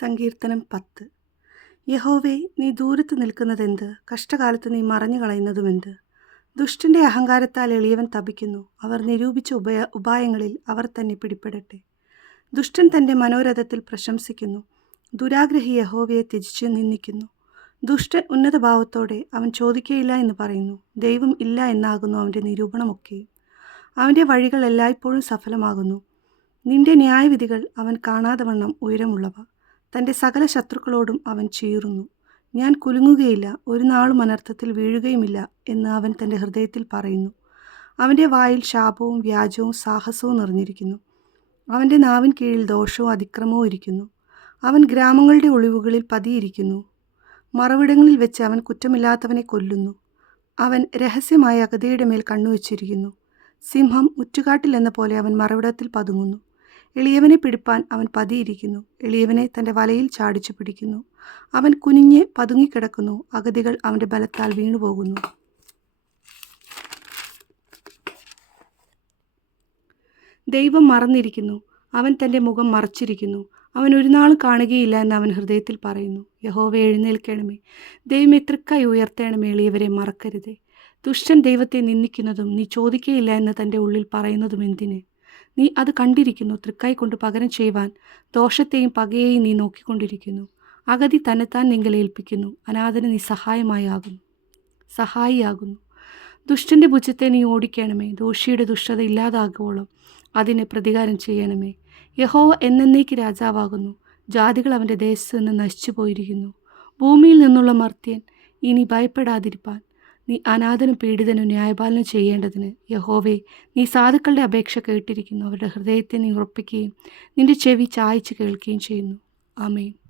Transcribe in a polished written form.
സങ്കീർത്തനം 10. യഹോവേ, നീ ദൂരത്ത് നിൽക്കുന്നതെന്ത്? കഷ്ടകാലത്ത് നീ മറഞ്ഞു കളയുന്നതുമെന്ത്? ദുഷ്ടന്റെ അഹങ്കാരത്താൽ എളിയവൻ തപിക്കുന്നു. അവർ നിരൂപിച്ച ഉപായങ്ങളിൽ അവർ തന്നെ പിടിപ്പെടട്ടെ. ദുഷ്ടൻ തൻ്റെ മനോരഥത്തിൽ പ്രശംസിക്കുന്നു. ദുരാഗ്രഹി യഹോവയെ ത്യജിച്ച് നിന്ദിക്കുന്നു. ദുഷ്ടൻ ഉന്നതഭാവത്തോടെ അവൻ ചോദിക്കയില്ല എന്ന് പറയുന്നു. ദൈവം ഇല്ല എന്നാകുന്നു അവൻ്റെ നിരൂപണമൊക്കെയും. അവൻ്റെ വഴികൾ എല്ലായ്പ്പോഴും സഫലമാകുന്നു. നിന്റെ ന്യായവിധികൾ അവൻ കാണാതവണ്ണം ഉയരമുള്ളവ. തൻ്റെ സകല ശത്രുക്കളോടും അവൻ ചീറുന്നു. ഞാൻ കുലുങ്ങുകയില്ല, ഒരു നാളും അനർത്ഥത്തിൽ വീഴുകയുമില്ല എന്ന് അവൻ തൻ്റെ ഹൃദയത്തിൽ പറയുന്നു. അവൻ്റെ വായിൽ ശാപവും വ്യാജവും സാഹസവും നിറഞ്ഞിരിക്കുന്നു. അവൻ്റെ നാവിൻ കീഴിൽ ദോഷവും അതിക്രമവും ഇരിക്കുന്നു. അവൻ ഗ്രാമങ്ങളുടെ ഒളിവുകളിൽ പതിയിരിക്കുന്നു. മറവിടങ്ങളിൽ വെച്ച് അവൻ കുറ്റമില്ലാത്തവനെ കൊല്ലുന്നു. അവൻ രഹസ്യമായ അഗതിയുടെ മേൽ കണ്ണുവച്ചിരിക്കുന്നു. സിംഹം മുറ്റുകാട്ടിൽ എന്ന പോലെ അവൻ മറവിടത്തിൽ പതുങ്ങുന്നു. എളിയവനെ പിടിപ്പാൻ അവൻ പതിയിരിക്കുന്നു. എളിയവനെ തൻ്റെ വലയിൽ ചാടിച്ചു പിടിക്കുന്നു. അവൻ കുനിഞ്ഞ് പതുങ്ങിക്കിടക്കുന്നു. അഗതികൾ അവൻ്റെ ബലത്താൽ വീണുപോകുന്നു. ദൈവം മറന്നിരിക്കുന്നു. അവൻ തൻ്റെ മുഖം മറച്ചിരിക്കുന്നു. അവൻ ഒരു നാൾ കാണുകയില്ല എന്ന് അവൻ ഹൃദയത്തിൽ പറയുന്നു. യഹോവേ, എഴുന്നേൽക്കണമേ. ദൈവമേ, തൃക്കൈ ഉയർത്തേണമേ. എളിയവരെ മറക്കരുതേ. ദുഷ്ടൻ ദൈവത്തെ നിന്ദിക്കുന്നതും നീ ചോദിക്കയില്ല എന്ന് തൻ്റെ ഉള്ളിൽ പറയുന്നതും എന്തിന്? നീ അത് കണ്ടിരിക്കുന്നു. തൃക്കൈ കൊണ്ട് പകരം ചെയ്യുവാൻ ദോഷത്തെയും പകയെയും നീ നോക്കിക്കൊണ്ടിരിക്കുന്നു. അഗതി തന്നെത്താൻ നിങ്ങളെ ഏൽപ്പിക്കുന്നു. അനാഥന് നീ സഹായിയാകുന്നു. ദുഷ്ടൻ്റെ ഭുജത്തെ നീ ഓടിക്കണമേ. ദോഷിയുടെ ദുഷ്ടത ഇല്ലാതാകുവോളം അതിന് പ്രതികാരം ചെയ്യണമേ. യഹോവ എന്നേക്ക് രാജാവാകുന്നു. ജാതികൾ അവൻ്റെ ദേശത്ത് നിന്ന് നശിച്ചു പോയിരിക്കുന്നു. ഭൂമിയിൽ നിന്നുള്ള മർത്യൻ ഇനി ഭയപ്പെടാതിരിപ്പാൻ നീ അനാഥനും പീഡിതനും ന്യായപാലനം ചെയ്യേണ്ടതിന് യഹോവേ, നീ സാധുക്കളുടെ അപേക്ഷ കേട്ടിരിക്കുന്നു. അവരുടെ ഹൃദയത്തെ നീ ഉറപ്പിക്കുകയും നിന്റെ ചെവി ചായ്ച്ച് കേൾക്കുകയും ചെയ്യുന്നു. ആമേൻ.